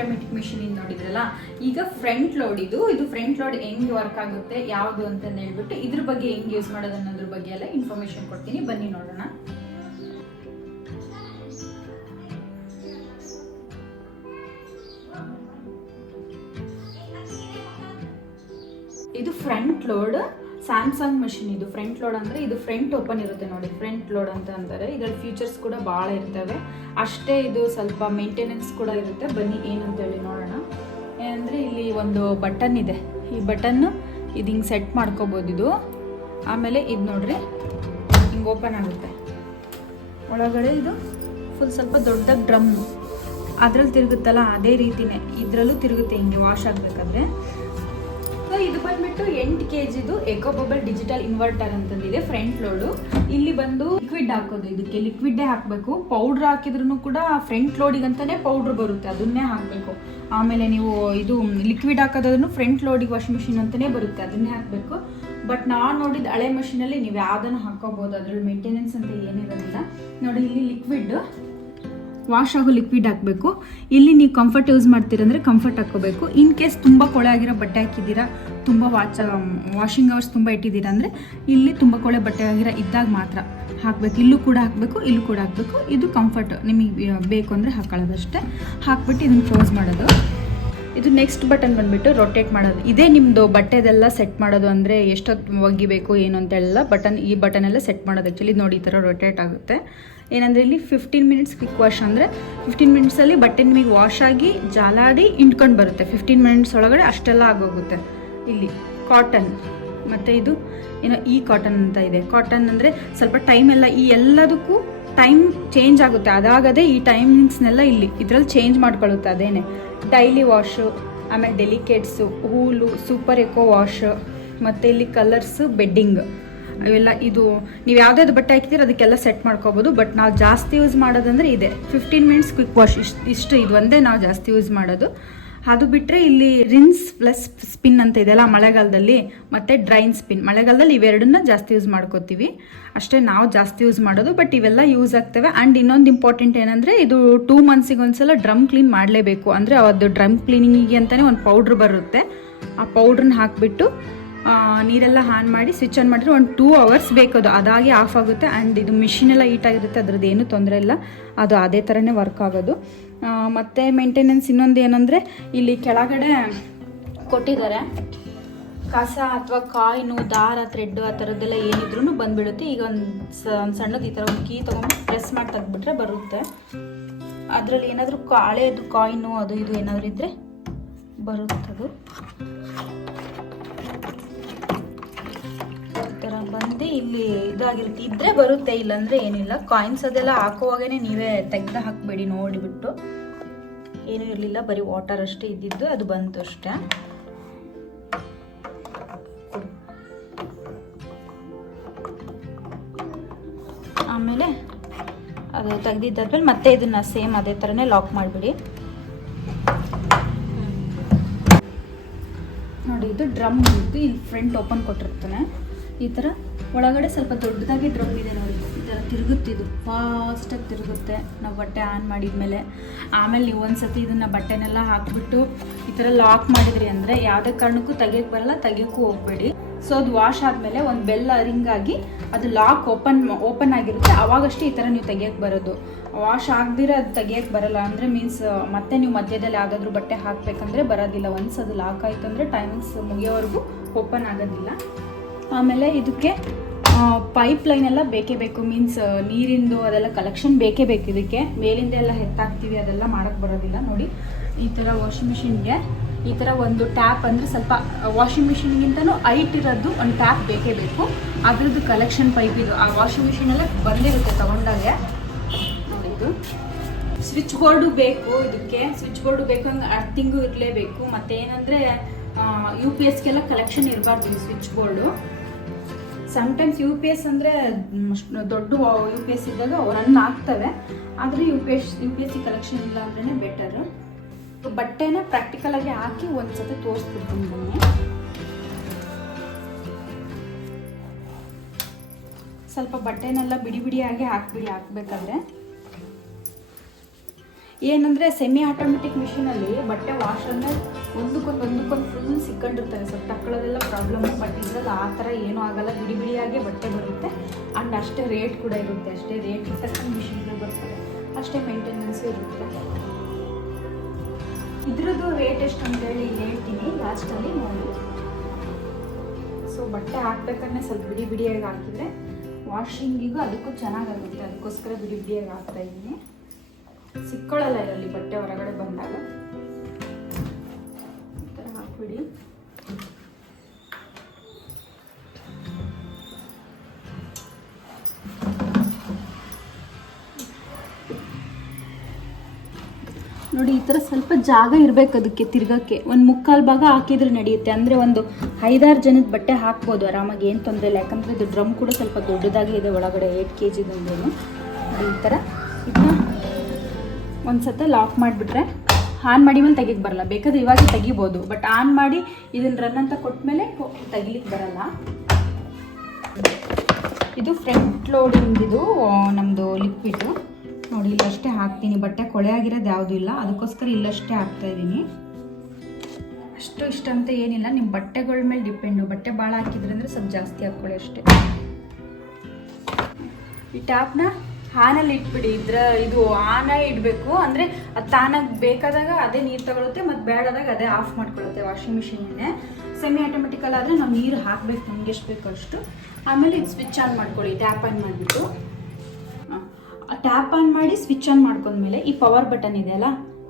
Automatic machine ಇಂದ ನೋಡಿದ್ರಲ್ಲ. ಈಗ ಫ್ರಂಟ್ ಲೋಡ್ ಇದು ಫ್ರಂಟ್ ಲೋಡ್ ಹೆಂಗ್ ವರ್ಕ್ ಆಗುತ್ತೆ ಯಾವುದು ಅಂತ ಹೇಳ್ಬಿಟ್ಟು ಇದ್ರ ಬಗ್ಗೆ ಹೆಂಗ್ ಯೂಸ್ ಮಾಡೋದು ಅನ್ನೋದ್ರ ಬಗ್ಗೆ ಎಲ್ಲ ಇನ್ಫಾರ್ಮೇಶನ್ ಕೊಡ್ತೀನಿ, ಬನ್ನಿ ನೋಡೋಣ. ಇದು ಫ್ರಂಟ್ ಲೋಡ್ ಸ್ಯಾಮ್ಸಂಗ್ ಮಷಿನ್. ಇದು ಫ್ರಂಟ್ ಲೋಡ್ ಅಂದರೆ ಇದು ಫ್ರಂಟ್ ಓಪನ್ ಇರುತ್ತೆ ನೋಡಿ, ಫ್ರಂಟ್ ಲೋಡ್ ಅಂತ ಅಂತಾರೆ. ಇದರಲ್ಲಿ ಫೀಚರ್ಸ್ ಕೂಡ ಭಾಳ ಇರ್ತವೆ, ಅಷ್ಟೇ ಇದು ಸ್ವಲ್ಪ ಮೇಂಟೆನೆನ್ಸ್ ಕೂಡ ಇರುತ್ತೆ. ಬನ್ನಿ ಏನಂತ ಹೇಳಿ ನೋಡೋಣ. ಏನಂದರೆ ಇಲ್ಲಿ ಒಂದು ಬಟನ್ ಇದೆ, ಈ ಬಟನ್ನು ಇದು ಹಿಂಗೆ ಸೆಟ್ ಮಾಡ್ಕೋಬೋದು ಇದು. ಆಮೇಲೆ ಇದು ನೋಡ್ರಿ ಹಿಂಗೆ ಓಪನ್ ಆಗುತ್ತೆ. ಒಳಗಡೆ ಇದು ಫುಲ್ ಸ್ವಲ್ಪ ದೊಡ್ಡ ಡ್ರಮ್, ಅದ್ರಲ್ಲಿ ತಿರುಗುತ್ತಲ್ಲ ಅದೇ ರೀತಿನೇ ಇದರಲ್ಲೂ ತಿರುಗುತ್ತೆ ಹಿಂಗೆ ವಾಶ್ ಆಗಬೇಕಾದ್ರೆ. ಇದು ಬಂದ್ಬಿಟ್ಟು 8 kgದು ಎಕೋಬಬಲ್ ಡಿಜಿಟಲ್ ಇನ್ವರ್ಟರ್ ಅಂತಂದಿದೆ ಫ್ರಂಟ್ ಲೋಡು. ಇಲ್ಲಿ ಬಂದು ಲಿಕ್ವಿಡ್ ಹಾಕೋದು, ಇದಕ್ಕೆ ಲಿಕ್ವಿಡ್ಡೇ ಹಾಕಬೇಕು. ಪೌಡ್ರ್ ಹಾಕಿದ್ರು ಕೂಡ ಫ್ರಂಟ್ ಲೋಡಿಗಂತಾನೆ ಪೌಡ್ರ್ ಬರುತ್ತೆ, ಅದನ್ನೇ ಹಾಕಬೇಕು. ಆಮೇಲೆ ನೀವು ಇದು ಲಿಕ್ವಿಡ್ ಹಾಕೋದನ್ನು ಫ್ರಂಟ್ ಲೋಡಿಗೆ ವಾಷಿಂಗ್ ಮಿಷಿನ್ ಅಂತಲೇ ಬರುತ್ತೆ, ಅದನ್ನೇ ಹಾಕಬೇಕು. ಬಟ್ ನಾನು ನೋಡಿದ ಹಳೆ ಮಷೀನಲ್ಲಿ ನೀವು ಯಾವುದನ್ನು ಹಾಕೋಬೋದು, ಅದ್ರಲ್ಲಿ ಮೇಂಟೆನೆನ್ಸ್ ಅಂತ ಏನಿರೋದಿಲ್ಲ. ನೋಡಿ ಇಲ್ಲಿ ಲಿಕ್ವಿಡ್ ವಾಶ್ ಆಗೋ ಲಿಕ್ವಿಡ್ ಹಾಕಬೇಕು. ಇಲ್ಲಿ ನೀವು ಕಂಫರ್ಟ್ ಯೂಸ್ ಮಾಡ್ತೀರಂದರೆ ಕಂಫರ್ಟ್ ಹಾಕ್ಕೋಬೇಕು. ಇನ್ ಕೇಸ್ ತುಂಬ ಕೊಳೆ ಆಗಿರೋ ಬಟ್ಟೆ ಹಾಕಿದ್ದೀರಾ, ತುಂಬ ವಾಷಿಂಗ್ ಅವರ್ಸ್ ತುಂಬ ಇಟ್ಟಿದ್ದೀರಾ ಅಂದರೆ ಇಲ್ಲಿ ತುಂಬ ಕೊಳೆ ಬಟ್ಟೆ ಆಗಿರೋ ಇದ್ದಾಗ ಮಾತ್ರ ಹಾಕಬೇಕು. ಇಲ್ಲೂ ಕೂಡ ಹಾಕಬೇಕು, ಇಲ್ಲೂ ಕೂಡ ಹಾಕಬೇಕು. ಇದು ಕಂಫರ್ಟ್ ನಿಮಗೆ ಬೇಕು ಅಂದರೆ ಹಾಕೊಳ್ಳೋದಷ್ಟೇ. ಹಾಕ್ಬಿಟ್ಟು ಇದನ್ನು ಕ್ಲೋಸ್ ಮಾಡೋದು. ಇದು ನೆಕ್ಸ್ಟ್ ಬಟನ್ ಬಂದುಬಿಟ್ಟು ರೊಟೇಟ್ ಮಾಡೋದು. ಇದೇ ನಿಮ್ಮದು ಬಟ್ಟೆದೆಲ್ಲ ಸೆಟ್ ಮಾಡೋದು, ಅಂದರೆ ಎಷ್ಟೊತ್ತು ಒಗಿಬೇಕು ಏನು ಅಂತೆಲ್ಲ ಈ ಬಟನ್ ಎಲ್ಲ ಸೆಟ್ ಮಾಡೋದು. ಆ್ಯಕ್ಚುಲಿ ನೋಡಿ ಈ ಥರ ರೊಟೇಟ್ ಆಗುತ್ತೆ. ಏನಂದರೆ ಇಲ್ಲಿ 15 ಮಿನಿಟ್ಸ್ ಕ್ವಿಕ್ ವಾಶ್, ಅಂದರೆ 15 ಮಿನಿಟ್ಸಲ್ಲಿ ಬಟ್ಟೆ ನಿಮಗೆ ವಾಶ್ ಆಗಿ ಜಾಲಾಡಿ ಇಂಟ್ಕೊಂಡು ಬರುತ್ತೆ. 15 ಮಿನಿಟ್ಸ್ ಒಳಗಡೆ ಅಷ್ಟೆಲ್ಲ ಆಗೋಗುತ್ತೆ. ಇಲ್ಲಿ ಕಾಟನ್ ಮತ್ತು ಇದು ಏನೋ ಈ ಕಾಟನ್ ಅಂತ ಇದೆ. ಕಾಟನ್ ಅಂದರೆ ಸ್ವಲ್ಪ ಟೈಮ್ ಎಲ್ಲ ಈ ಎಲ್ಲದಕ್ಕೂ ಟೈಮ್ ಚೇಂಜ್ ಆಗುತ್ತೆ, ಅದಾಗದೇ ಈ ಟೈಮಿಂಗ್ಸ್ನೆಲ್ಲ ಇದರಲ್ಲಿ ಚೇಂಜ್ ಮಾಡ್ಕೊಳ್ಳುತ್ತೆ. ಅದೇನೆ ಡೈಲಿ ವಾಶು, ಆಮೇಲೆ ಡೆಲಿಕೇಟ್ಸು, ಹೂಲು, ಸೂಪರ್ ಎಕೋ ವಾಶ್, ಮತ್ತು ಇಲ್ಲಿ ಕಲರ್ಸು, ಬೆಡ್ಡಿಂಗ್, ಇವೆಲ್ಲ ಇದು ನೀವು ಯಾವುದಾದ್ರು ಬಟ್ಟೆ ಹಾಕಿದ್ರೆ ಅದಕ್ಕೆಲ್ಲ ಸೆಟ್ ಮಾಡ್ಕೋಬೋದು. ಬಟ್ ನಾವು ಜಾಸ್ತಿ ಯೂಸ್ ಮಾಡೋದಂದರೆ ಇದೆ 15 ಮಿನಿಟ್ಸ್ ಕ್ವಿಕ್ ವಾಶ್, ಇಷ್ಟು ಇದು ಒಂದೇ ನಾವು ಜಾಸ್ತಿ ಯೂಸ್ ಮಾಡೋದು. ಅದು ಬಿಟ್ಟರೆ ಇಲ್ಲಿ ರಿನ್ಸ್ ಪ್ಲಸ್ ಸ್ಪಿನ್ ಅಂತ ಇದೆಯಲ್ಲ ಮಳೆಗಾಲದಲ್ಲಿ, ಮತ್ತು ಡ್ರೈನ್ ಸ್ಪಿನ್. ಮಳೆಗಾಲದಲ್ಲಿ ಇವೆರಡನ್ನ ಜಾಸ್ತಿ ಯೂಸ್ ಮಾಡ್ಕೋತೀವಿ, ಅಷ್ಟೇ ನಾವು ಜಾಸ್ತಿ ಯೂಸ್ ಮಾಡೋದು. ಬಟ್ ಇವೆಲ್ಲ ಯೂಸ್ ಆಗ್ತವೆ. ಆ್ಯಂಡ್ ಇನ್ನೊಂದು ಇಂಪಾರ್ಟೆಂಟ್ ಏನಂದರೆ ಇದು 2 ಮಂತ್ಸಿಗೆ ಒಂದ್ಸಲ ಡ್ರಮ್ ಕ್ಲೀನ್ ಮಾಡಲೇಬೇಕು. ಅಂದರೆ ಅದು ಡ್ರಮ್ ಕ್ಲೀನಿಂಗಿಗೆ ಅಂತಲೇ ಒಂದು ಪೌಡ್ರ್ ಬರುತ್ತೆ, ಆ ಪೌಡ್ರನ್ನ ಹಾಕಿಬಿಟ್ಟು ನೀರೆಲ್ಲ ಆನ್ ಮಾಡಿ ಸ್ವಿಚ್ ಆನ್ ಮಾಡಿದ್ರೆ ಒಂದು 2 ಅವರ್ಸ್ ಬೇಕದು, ಅದಾಗಿ ಆಫ್ ಆಗುತ್ತೆ. ಆ್ಯಂಡ್ ಇದು ಮಿಷಿನೆಲ್ಲ ಹೀಟಾಗಿರುತ್ತೆ, ಅದ್ರದ್ದು ಏನೂ ತೊಂದರೆ ಇಲ್ಲ, ಅದು ಅದೇ ಥರನೇ ವರ್ಕ್ ಆಗೋದು. ಮತ್ತು ಮೇಂಟೆನೆನ್ಸ್ ಇನ್ನೊಂದು ಏನಂದರೆ ಇಲ್ಲಿ ಕೆಳಗಡೆ ಕೊಟ್ಟಿದ್ದಾರೆ ಕಸ ಅಥವಾ ಕಾಯಿನು, ದಾರ, ಥ್ರೆಡ್ಡು ಆ ಥರದ್ದೆಲ್ಲ ಏನಿದ್ರೂ ಬಂದುಬಿಡುತ್ತೆ. ಈಗ ಒಂದು ಸಣ್ಣದು ಈ ಥರ ಒಂದು ಕೀ ತೊಗೊಂಡು ಪ್ರೆಸ್ ಮಾಡಿ ತೆಗೆದ್ಬಿಟ್ರೆ ಬರುತ್ತೆ. ಅದರಲ್ಲಿ ಏನಾದರೂ ಹಳೆಯದು ಕಾಯಿನು ಅದು ಇದು ಏನಾದರೂ ಇದ್ದರೆ ಬರುತ್ತದು. ಬಂದು ಇಲ್ಲಿ ಇದಾಗಿರುತ್ತೆ, ಇದ್ರೆ ಬರುತ್ತೆ, ಇಲ್ಲಾಂದರೆ ಏನಿಲ್ಲ. ಕಾಯಿನ್ಸ್ ಅದೆಲ್ಲ ಹಾಕುವಾಗೇ ನೀವೇ ತೆಗೆದು ಹಾಕಬೇಡಿ, ನೋಡಿಬಿಟ್ಟು. ಏನೂ ಇರಲಿಲ್ಲ, ಬರೀ ವಾಟರ್ ಅಷ್ಟೇ ಇದ್ದಿದ್ದು, ಅದು ಬಂತು ಅಷ್ಟೇ. ಆಮೇಲೆ ಅದು ತೆಗೆದಿದ್ದಾದ್ಮೇಲೆ ಮತ್ತೆ ಇದನ್ನು ಸೇಮ್ ಅದೇ ಥರನೇ ಲಾಕ್ ಮಾಡಿಬಿಡಿ. ನೋಡಿ ಇದು ಡ್ರಮ್ ಇದ್ದು ಇಲ್ಲಿ ಫ್ರಂಟ್ ಓಪನ್ ಕೊಟ್ಟಿರ್ತಾನೆ. ಈ ಥರ ಒಳಗಡೆ ಸ್ವಲ್ಪ ದೊಡ್ಡದಾಗಿ ಡ್ರಮ್ ಇದೆ ನೋಡಿ, ಈ ಥರ ತಿರುಗುತ್ತಿದ್ದು ಫಾಸ್ಟಾಗಿ ತಿರುಗುತ್ತೆ ನಾವು ಬಟ್ಟೆ ಆನ್ ಮಾಡಿದ್ಮೇಲೆ. ಆಮೇಲೆ ನೀವು ಒಂದ್ಸತಿ ಇದನ್ನು ಬಟ್ಟೆನೆಲ್ಲ ಹಾಕಿಬಿಟ್ಟು ಈ ಥರ ಲಾಕ್ ಮಾಡಿದ್ರಿ ಅಂದರೆ ಯಾವುದೇ ಕಾರಣಕ್ಕೂ ತೆಗಿಯೋಕ್ಕೆ ಬರಲ್ಲ, ತೆಗಿಯೋಕ್ಕೂ ಹೋಗಬೇಡಿ. ಸೊ ಅದು ವಾಶ್ ಆದಮೇಲೆ ಒಂದು ಬೆಲ್ ರಿಂಗ್ ಆಗಿ ಅದು ಲಾಕ್ ಓಪನ್ ಆಗಿರುತ್ತೆ, ಆವಾಗಷ್ಟೇ ಈ ಥರ ನೀವು ತೆಗಿಯೋಕ್ಕೆ ಬರೋದು. ವಾಶ್ ಆಗದಿರ ಅದು ತೆಗಿಯೋಕ್ಕೆ ಬರಲ್ಲ, ಅಂದರೆ ಮೀನ್ಸ್ ಮತ್ತೆ ನೀವು ಮಧ್ಯದಲ್ಲಿ ಯಾವುದಾದ್ರೂ ಬಟ್ಟೆ ಹಾಕಬೇಕಂದ್ರೆ ಬರೋದಿಲ್ಲ. ಒನ್ಸ್ ಅದು ಲಾಕ್ ಆಯಿತು ಅಂದರೆ ಟೈಮಿಂಗ್ಸ್ ಮುಗಿಯೋವರೆಗೂ ಓಪನ್ ಆಗೋದಿಲ್ಲ. ಆಮೇಲೆ ಇದಕ್ಕೆ ಪೈಪ್ ಲೈನ್ ಎಲ್ಲ ಬೇಕೇ ಬೇಕು, ಮೀನ್ಸ್ ನೀರಿಂದು ಅದೆಲ್ಲ ಕಲೆಕ್ಷನ್ ಬೇಕೇ ಬೇಕು. ಇದಕ್ಕೆ ಮೇಲಿಂದ ಎಲ್ಲ ಎತ್ತಾಕ್ತೀವಿ, ಅದೆಲ್ಲ ಮಾಡೋಕ್ಕೆ ಬರೋದಿಲ್ಲ. ನೋಡಿ ಈ ಥರ ವಾಷಿಂಗ್ ಮಿಷಿನ್ಗೆ ಈ ಥರ ಒಂದು ಟ್ಯಾಪ್, ಅಂದರೆ ಸ್ವಲ್ಪ ವಾಷಿಂಗ್ ಮಿಷಿನ್ಗಿಂತನೂ ಹೈಟ್ ಇರೋದು ಒಂದು ಟ್ಯಾಪ್ ಬೇಕೇ ಬೇಕು. ಅದ್ರದ್ದು ಕಲೆಕ್ಷನ್ ಪೈಪ್ ಇದು ಆ ವಾಷಿಂಗ್ ಮಿಷಿನೆಲ್ಲ ಬಂದಿರುತ್ತೆ ತಗೊಂಡಾಗೆ. ನೋಡಿ ಇದು ಸ್ವಿಚ್ ಬೋರ್ಡು ಬೇಕು, ಇದಕ್ಕೆ ಸ್ವಿಚ್ ಬೋರ್ಡು ಬೇಕು, ಹಂಗೆ ಅರ್ಥಿಂಗು ಇರಲೇಬೇಕು. ಮತ್ತು ಏನಂದರೆ UPS ಕಲೆಕ್ಷನ್ ಇರಬಾರ್ದು ಈ ಸ್ವಿಚ್ ಬೋರ್ಡು. ಸಮ್ಟೈಮ್ಸ್ UPS ಅಂದರೆ ದೊಡ್ಡ UPS ಇದ್ದಾಗ ರನ್ ಆಗ್ತವೆ, ಆದರೆ UPS ಕಲೆಕ್ಷನ್ ಇಲ್ಲ ಅಂದ್ರೇ ಬೆಟರು. ಬಟ್ಟೆನ ಪ್ರಾಕ್ಟಿಕಲಾಗಿ ಹಾಕಿ ಒಂದ್ಸತಿ ತೋರಿಸ್ಬಿಡ್ತೀನಿ ಬನ್ನಿ. ಸ್ವಲ್ಪ ಬಟ್ಟೆನೆಲ್ಲ ಬಿಡಿ ಬಿಡಿಯಾಗಿ ಹಾಕಬೇಕಾದ್ರೆ ಏನಂದರೆ ಸೆಮಿ ಆಟೋಮೆಟಿಕ್ ಮಿಷಿನಲ್ಲಿ ಬಟ್ಟೆ ವಾಶ್ ಅಂದರೆ ಒಂದಕ್ಕೊಂದು ಫುಲ್ ಸಿಕ್ಕೊಂಡಿರ್ತವೆ, ಸ್ವಲ್ಪ ತಕ್ಕೊಳ್ಳೋದೆಲ್ಲ ಪ್ರಾಬ್ಲಮ್ಮು. ಬಟ್ ಇದರಲ್ಲಿ ಆ ಥರ ಏನೂ ಆಗೋಲ್ಲ, ಬಿಡಿ ಬಿಡಿಯಾಗೆ ಬಟ್ಟೆ ಬರುತ್ತೆ. ಆ್ಯಂಡ್ ಅಷ್ಟೇ ರೇಟ್ ಕೂಡ ಇರುತ್ತೆ, ಅಷ್ಟೇ ರೇಟ್ ತಕ್ಕಂಥ ಮಿಷಿನ್ಗಳು ಬರ್ತವೆ, ಅಷ್ಟೇ ಮೇಂಟೆನೆನ್ಸು ಇರುತ್ತೆ. ಇದ್ರದ್ದು ರೇಟ್ ಎಷ್ಟು ಅಂತೇಳಿ ಹೇಳ್ತೀನಿ ಲಾಸ್ಟಲ್ಲಿ ನೋಡಿ. ಸೊ ಬಟ್ಟೆ ಹಾಕ್ಬೇಕಂದ್ರೆ ಸ್ವಲ್ಪ ಬಿಡಿ ಬಿಡಿಯಾಗಿ ಹಾಕಿದರೆ ವಾಷಿಂಗಿಗೂ ಅದಕ್ಕೂ ಚೆನ್ನಾಗಾಗುತ್ತೆ, ಅದಕ್ಕೋಸ್ಕರ ಬಿಡಿ ಬಿಡಿಯಾಗಿ ಹಾಕ್ತಾ ಇದ್ದೀನಿ. ಸಿಕ್ಕೊಳ್ಳಲ್ಲ ಇದರಲ್ಲಿ ಬಟ್ಟೆ ಹೊರಗಡೆ ಬಂದಾಗ. ಈ ಥರ ಹಾಕ್ಬಿಡಿ. ನೋಡಿ ಈ ಥರ ಸ್ವಲ್ಪ ಜಾಗ ಇರಬೇಕು ಅದಕ್ಕೆ ತಿರ್ಗೋಕ್ಕೆ. ಒಂದು ಮುಕ್ಕಾಲು ಭಾಗ ಹಾಕಿದ್ರೆ ನಡೆಯುತ್ತೆ, ಅಂದರೆ ಒಂದು 5-6 ಜನದ ಬಟ್ಟೆ ಹಾಕ್ಬೋದು ಆರಾಮಾಗಿ, ಏನು ತೊಂದರೆ ಇಲ್ಲ. ಯಾಕಂದರೆ ಇದು ಡ್ರಮ್ ಕೂಡ ಸ್ವಲ್ಪ ದೊಡ್ಡದಾಗಿ ಇದೆ ಒಳಗಡೆ, 8 kg ದಂದೇನು. ಈ ಥರ ಇದನ್ನ ಒಂದು ಸತ ಲಾಕ್ ಮಾಡಿಬಿಟ್ರೆ ಆನ್ ಮಾಡಿ ಮೇಲೆ ತೆಗಿಕ್ಕೆ ಬರಲ್ಲ. ಬೇಕಾದ್ರೆ ಇವಾಗ ತೆಗಿಬೋದು, ಬಟ್ ಆನ್ ಮಾಡಿ ಇದನ್ನು ರನ್ ಅಂತ ಕೊಟ್ಟಮೇಲೆ ತೆಗಿಲಿಕ್ಕೆ ಬರಲ್ಲ. ಇದು ಫ್ರಂಟ್ ಲೋಡಿಂಗ್, ಇದು ನಮ್ಮದು ಲಿಕ್ವಿಡು ನೋಡಿ. ಇಲ್ಲಷ್ಟೇ ಹಾಕ್ತೀನಿ, ಬಟ್ಟೆ ಕೊಳೆ ಆಗಿರೋದು ಯಾವುದೂ ಇಲ್ಲ, ಅದಕ್ಕೋಸ್ಕರ ಇಲ್ಲಷ್ಟೇ ಹಾಕ್ತಾಯಿದ್ದೀನಿ. ಅಷ್ಟು ಇಷ್ಟ ಅಂತ ಏನಿಲ್ಲ, ನಿಮ್ಮ ಬಟ್ಟೆಗಳ ಮೇಲೆ ಡಿಪೆಂಡು. ಬಟ್ಟೆ ಭಾಳ ಹಾಕಿದ್ರೆ ಅಂದರೆ ಸ್ವಲ್ಪ ಜಾಸ್ತಿ ಹಾಕ್ಕೊಳ್ಳಿ ಅಷ್ಟೇ. ಈ ಟ್ಯಾಪ್ನ ಆನಲ್ಲಿ ಇಟ್ಬಿಡಿ. ಇದು ಆನಾಗಿ ಇಡಬೇಕು, ಅಂದರೆ ಅದು ತಾನಾಗಿ ಬೇಕಾದಾಗ ಅದೇ ನೀರು ತಗೊಳುತ್ತೆ, ಮತ್ತು ಬೇಡಾದಾಗ ಅದೇ ಆಫ್ ಮಾಡ್ಕೊಳ್ಳುತ್ತೆ ವಾಷಿಂಗ್ ಮಿಷಿನ್ನೇ. ಸೆಮಿ ಆಟೋಮೆಟಿಕಲ್ ಆದರೆ ನಾವು ನೀರು ಹಾಕಬೇಕು ನಮ್ಗೆ ಎಷ್ಟು ಬೇಕೋ ಅಷ್ಟು. ಆಮೇಲೆ ಇದು ಸ್ವಿಚ್ ಆನ್ ಮಾಡ್ಕೊಳ್ಳಿ, ಟ್ಯಾಪ್ ಆನ್ ಮಾಡಿಬಿಟ್ಟು. ಟ್ಯಾಪ್ ಆನ್ ಮಾಡಿ ಸ್ವಿಚ್ ಆನ್ ಮಾಡ್ಕೊಂಡ್ಮೇಲೆ ಈ ಪವರ್ ಬಟನ್ ಇದೆಯಲ್ಲ,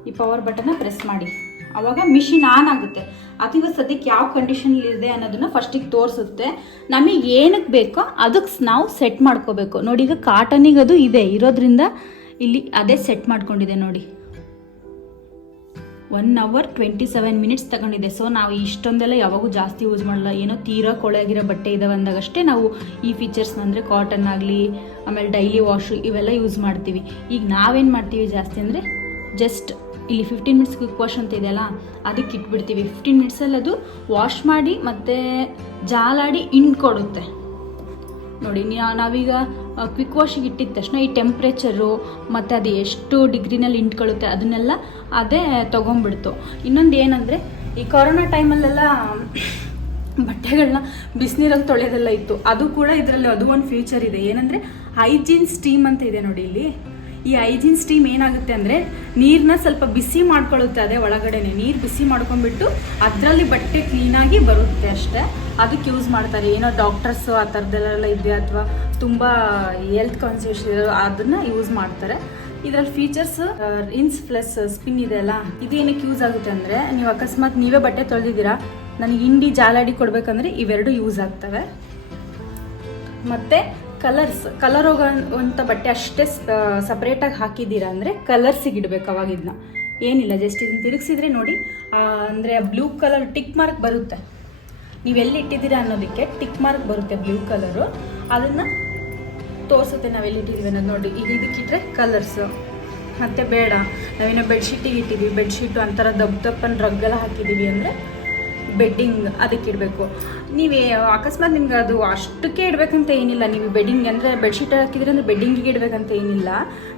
ಈ ಪವರ್ ಬಟನ್ನ ಪ್ರೆಸ್ ಮಾಡಿ. ಆವಾಗ ಮಿಷಿನ್ ಆನ್ ಆಗುತ್ತೆ. ಅದು ಇವತ್ತು ಸದ್ಯಕ್ಕೆ ಯಾವ ಕಂಡೀಷನಲ್ಲಿದೆ ಅನ್ನೋದನ್ನು ಫಸ್ಟಿಗೆ ತೋರಿಸುತ್ತೆ. ನಮಗೆ ಏನಕ್ಕೆ ಬೇಕೋ ಅದಕ್ಕೆ ನಾವು ಸೆಟ್ ಮಾಡ್ಕೋಬೇಕು. ನೋಡಿ ಈಗ ಕಾಟನಿಗೆ ಅದು ಇದೆ ಇರೋದ್ರಿಂದ ಇಲ್ಲಿ ಅದೇ ಸೆಟ್ ಮಾಡ್ಕೊಂಡಿದೆ ನೋಡಿ. 1 hour 27 minutes ತಗೊಂಡಿದೆ. ಸೊ ನಾವು ಇಷ್ಟೊಂದೆಲ್ಲ ಯಾವಾಗೂ ಜಾಸ್ತಿ ಯೂಸ್ ಮಾಡಲ್ಲ. ಏನೋ ತೀರಾ ಕೊಳೆಯಾಗಿರೋ ಬಟ್ಟೆ ಇದಾವೆ ಅಂದಾಗಷ್ಟೇ ನಾವು ಈ ಫೀಚರ್ಸ್ನ, ಅಂದರೆ ಕಾಟನ್ ಆಗಲಿ, ಆಮೇಲೆ ಡೈಲಿ ವಾಶು ಇವೆಲ್ಲ ಯೂಸ್ ಮಾಡ್ತೀವಿ. ಈಗ ನಾವೇನು ಮಾಡ್ತೀವಿ ಜಾಸ್ತಿ ಅಂದರೆ ಜಸ್ಟ್ ಇಲ್ಲಿ 15 minutes ಕ್ವಿಕ್ ವಾಶ್ ಅಂತ ಇದೆಯಲ್ಲ, ಅದಕ್ಕೆ ಇಟ್ಬಿಡ್ತೀವಿ. 15 minutesಲ್ಲಿ ಅದು ವಾಶ್ ಮಾಡಿ ಮತ್ತು ಜಾಲಾಡಿ ಕೊಡುತ್ತೆ ನೋಡಿ. ನಾವೀಗ ಕ್ವಿಕ್ ವಾಶಿಗೆ ಇಟ್ಟಿದ ತಕ್ಷಣ ಈ ಟೆಂಪ್ರೇಚರು ಮತ್ತು ಅದು ಎಷ್ಟು ಡಿಗ್ರಿನಲ್ಲಿ ಇಂಟ್ಕೊಳ್ಳುತ್ತೆ ಅದನ್ನೆಲ್ಲ ಅದೇ ತೊಗೊಂಡ್ಬಿಡ್ತು. ಇನ್ನೊಂದು ಏನಂದರೆ ಈ ಕೊರೋನಾ ಟೈಮಲ್ಲೆಲ್ಲ ಬಟ್ಟೆಗಳನ್ನ ಬಿಸಿನೀರಲ್ಲಿ ತೊಳೆಯೋದೆಲ್ಲ ಇತ್ತು, ಅದು ಕೂಡ ಇದರಲ್ಲಿ ಅದು ಒಂದು ಫ್ಯೂಚರ್ ಇದೆ. ಏನಂದರೆ ಹೈಜೀನ್ ಸ್ಟೀಮ್ ಅಂತ ಇದೆ ನೋಡಿ ಇಲ್ಲಿ. ಈ ಹೈಜೀನ್ ಸ್ಟೀಮ್ ಏನಾಗುತ್ತೆ ಅಂದರೆ ನೀರನ್ನ ಸ್ವಲ್ಪ ಬಿಸಿ ಮಾಡ್ಕೊಳ್ಳುತ್ತೆ, ಅದೇ ಒಳಗಡೆನೆ ನೀರು ಬಿಸಿ ಮಾಡ್ಕೊಂಡ್ಬಿಟ್ಟು ಅದರಲ್ಲಿ ಬಟ್ಟೆ ಕ್ಲೀನಾಗಿ ಬರುತ್ತೆ ಅಷ್ಟೇ. ಅದಕ್ಕೆ ಯೂಸ್ ಮಾಡ್ತಾರೆ. ಏನೋ ಡಾಕ್ಟರ್ಸು ಆ ಥರದ್ದೆಲ್ಲ ಇದೆ, ಅಥವಾ ತುಂಬ ಹೆಲ್ತ್ ಕಾನ್ಸಿಯಸ್ ಅದನ್ನು ಯೂಸ್ ಮಾಡ್ತಾರೆ. ಇದರಲ್ಲಿ ಫೀಚರ್ಸ್ ರಿನ್ಸ್ ಪ್ಲಸ್ ಸ್ಪಿನ್ ಇದೆಯಲ್ಲ, ಇದು ಏನಕ್ಕೆ ಯೂಸ್ ಆಗುತ್ತೆ ಅಂದರೆ ನೀವು ಅಕಸ್ಮಾತ್ ನೀವೇ ಬಟ್ಟೆ ತೊಳೆದಿದ್ದೀರಾ, ನನಗೆ ಹಿಂಡಿ ಜಾಲಾಡಿ ಕೊಡಬೇಕಂದ್ರೆ ಇವೆರಡು ಯೂಸ್ ಆಗ್ತವೆ. ಮತ್ತು ಕಲರ್ ಹೋಗೋವಂಥ ಬಟ್ಟೆ ಅಷ್ಟೇ ಸಪ್ರೇಟಾಗಿ ಹಾಕಿದ್ದೀರಾ ಅಂದರೆ ಕಲರ್ಸಿಗೆ ಇಡಬೇಕು. ಅವಾಗ ಇದನ್ನ ಏನಿಲ್ಲ, ಜಸ್ಟ್ ಇದನ್ನು ತಿರುಗಿಸಿದ್ರೆ ನೋಡಿ, ಅಂದರೆ ಬ್ಲೂ ಕಲರ್ ಟಿಕ್ ಮಾರ್ಕ್ ಬರುತ್ತೆ. ನೀವೆಲ್ಲಿ ಇಟ್ಟಿದ್ದೀರಾ ಅನ್ನೋದಕ್ಕೆ ಟಿಕ್ ಮಾರ್ಕ್ ಬರುತ್ತೆ ಬ್ಲೂ ಕಲರು, ಅದನ್ನು ತೋರಿಸುತ್ತೆ ನಾವೆಲ್ಲಿ ಇಟ್ಟಿದ್ದೀವಿ ಅನ್ನೋದು ನೋಡಿ. ಈಗ ಇದಕ್ಕಿಟ್ರೆ ಕಲರ್ಸು, ಮತ್ತು ಬೇಡ ನಾವೇನೋ ಬೆಡ್ಶೀಟಿಗೆ ಇಟ್ಟಿದ್ದೀವಿ, ಬೆಡ್ಶೀಟು ಅಂಥರ ದಪ್ಪನ ರಗ್ಗೆಲ್ಲ ಹಾಕಿದ್ದೀವಿ ಅಂದರೆ ಬೆಡ್ಡಿಂಗ್ ಅದಕ್ಕೆ ಇಡಬೇಕು. ನೀವೇ ಅಕಸ್ಮಾತ್ ನಿಮ್ಗೆ ಅದು ಅಷ್ಟಕ್ಕೆ ಇಡಬೇಕಂತ ಏನಿಲ್ಲ. ನೀವು ಬೆಡ್ಡಿಂಗ್ ಅಂದರೆ ಬೆಡ್ಶೀಟ್ ಹಾಕಿದ್ರೆ ಅಂದರೆ ಬೆಡ್ಡಿಂಗಿಗೆ ಇಡಬೇಕಂತ ಏನಿಲ್ಲ.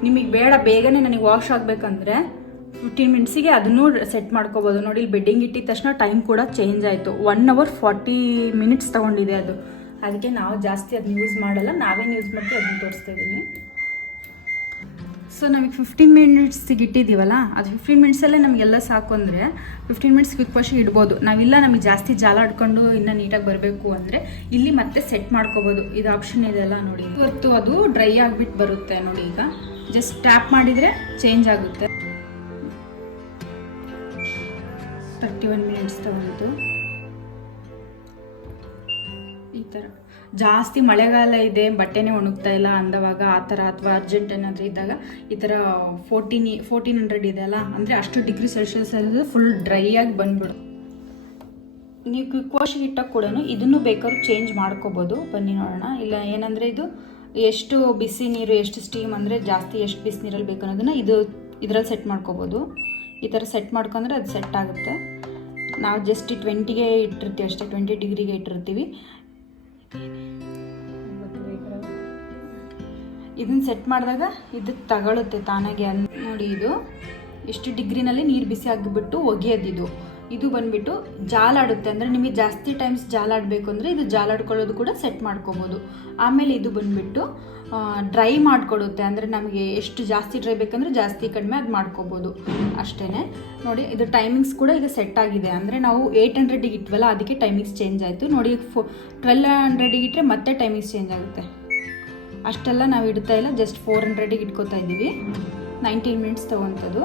ನಿಮಗೆ ಬೇಡ ಬೇಗನೆ ನನಗೆ ವಾಶ್ ಆಗಬೇಕಂದ್ರೆ 15 minutesಗೆ ಅದನ್ನೂ ಸೆಟ್ ಮಾಡ್ಕೋಬೋದು. ನೋಡಿ ಇಲ್ಲಿ ಬೆಡ್ಡಿಂಗ್ ಇಟ್ಟಿದ ತಕ್ಷಣ ಟೈಮ್ ಕೂಡ ಚೇಂಜ್ ಆಯಿತು. 1 hour 40 minutes ತೊಗೊಂಡಿದೆ ಅದು. ಅದಕ್ಕೆ ನಾವು ಜಾಸ್ತಿ ಅದನ್ನ ಯೂಸ್ ಮಾಡಲ್ಲ, ನಾವೇನು ಯೂಸ್ ಮಾಡ್ತೀವಿ ಅದನ್ನ ತೋರಿಸ್ತಾ ಇದ್ದೀನಿ. ಸೊ ನಮಗೆ 15 minutesಗೆ ಇಟ್ಟಿದ್ದೀವಲ್ಲ, ಅದು 15 minutesಲ್ಲೇ ನಮಗೆಲ್ಲ ಸಾಕು ಅಂದರೆ 15 minutes ಕ್ವಿಕ್ ವಾಶಿಗೆ ಇಡ್ಬೋದು. ನಾವಿಲ್ಲ ನಮಗೆ ಜಾಸ್ತಿ ಜಾಲಾಡ್ಕೊಂಡು ಇನ್ನೂ ನೀಟಾಗಿ ಬರಬೇಕು ಅಂದರೆ ಇಲ್ಲಿ ಮತ್ತೆ ಸೆಟ್ ಮಾಡ್ಕೋಬೋದು. ಇದು ಆಪ್ಷನ್ ಇದೆಲ್ಲ ನೋಡಿ. ಇವತ್ತು ಅದು ಡ್ರೈ ಆಗಿಬಿಟ್ಟು ಬರುತ್ತೆ ನೋಡಿ. ಈಗ ಜಸ್ಟ್ ಟ್ಯಾಪ್ ಮಾಡಿದರೆ ಚೇಂಜ್ ಆಗುತ್ತೆ. 31 minutes ತಗೊಂಡು ಈ ಥರ. ಜಾಸ್ತಿ ಮಳೆಗಾಲ ಇದೆ, ಬಟ್ಟೆನೇ ಒಣಗ್ತಾ ಇಲ್ಲ ಅಂದವಾಗ ಆ ಥರ, ಅಥವಾ ಅರ್ಜೆಂಟ್ ಏನಾದರೂ ಇದ್ದಾಗ ಈ ಥರ 1400 ಇದೆ ಅಲ್ಲ, ಅಂದರೆ ಅಷ್ಟು ಡಿಗ್ರಿ ಸೆಲ್ಸಿಯಸ್ ಇರೋದು ಫುಲ್ ಡ್ರೈ ಆಗಿ ಬಂದ್ಬಿಡು. ನೀವು ಕ್ವಿಕ್ ವಾಶಿಗೆ ಇಟ್ಟಾಗ ಕೂಡ ಇದನ್ನು ಬೇಕಾದ್ರೂ ಚೇಂಜ್ ಮಾಡ್ಕೋಬೋದು. ಬನ್ನಿ ನೋಡೋಣ. ಇಲ್ಲ ಏನಂದರೆ ಇದು ಎಷ್ಟು ಬಿಸಿ ನೀರು, ಎಷ್ಟು ಸ್ಟೀಮ್ ಅಂದರೆ ಜಾಸ್ತಿ ಎಷ್ಟು ಬಿಸಿ ನೀರಲ್ಲಿ ಬೇಕು ಅನ್ನೋದನ್ನು ಇದರಲ್ಲಿ ಸೆಟ್ ಮಾಡ್ಕೋಬೋದು. ಈ ಥರ ಸೆಟ್ ಮಾಡ್ಕೊಂಡ್ರೆ ಅದು ಸೆಟ್ ಆಗುತ್ತೆ. ನಾವು ಜಸ್ಟ್ 20ಗೆ ಇಟ್ಟಿರ್ತೀವಿ ಅಷ್ಟೇ, 20 ಡಿಗ್ರಿಗೆ ಇಟ್ಟಿರ್ತೀವಿ. ಇದನ್ನು ಸೆಟ್ ಮಾಡಿದಾಗ ಇದು ತಗೊಳುತ್ತೆ ತಾನಾಗೆ ನೋಡಿ. ಇದು ಎಷ್ಟು ಡಿಗ್ರಿನಲ್ಲಿ ನೀರು ಬಿಸಿ ಆಗಿಬಿಟ್ಟು ಒಗೆಯೋದಿದು. ಇದು ಬಂದುಬಿಟ್ಟು ಜಾಲಾಡುತ್ತೆ, ಅಂದರೆ ನಿಮಗೆ ಜಾಸ್ತಿ ಟೈಮ್ಸ್ ಜಾಲಾಡಬೇಕು ಅಂದರೆ ಇದು ಜಾಲಾಡ್ಕೊಳ್ಳೋದು ಕೂಡ ಸೆಟ್ ಮಾಡ್ಕೋಬೋದು. ಆಮೇಲೆ ಇದು ಬಂದುಬಿಟ್ಟು ಡ್ರೈ ಮಾಡಿಕೊಡುತ್ತೆ, ಅಂದರೆ ನಮಗೆ ಎಷ್ಟು ಜಾಸ್ತಿ ಡ್ರೈ ಬೇಕಂದರೆ ಜಾಸ್ತಿ ಕಡಿಮೆ ಅದು ಮಾಡ್ಕೋಬೋದು ಅಷ್ಟೇ. ನೋಡಿ ಇದು ಟೈಮಿಂಗ್ಸ್ ಕೂಡ ಈಗ ಸೆಟ್ ಆಗಿದೆ, ಅಂದರೆ ನಾವು 800ಗೆ ಇಟ್ವಲ್ಲ ಅದಕ್ಕೆ ಟೈಮಿಂಗ್ಸ್ ಚೇಂಜ್ ಆಯಿತು. ನೋಡಿ 1200ಗೆ ಇಟ್ಟರೆ ಮತ್ತೆ ಟೈಮಿಂಗ್ಸ್ ಚೇಂಜ್ ಆಗುತ್ತೆ. ಅಷ್ಟೆಲ್ಲ ನಾವು ಇಡ್ತಾ ಇಲ್ಲ, ಜಸ್ಟ್ 400ಗೆ ಇಟ್ಕೋತಾ ಇದ್ದೀವಿ. 19 ಮಿನಿಟ್ಸ್ ತೊಗೊತದ್ದು.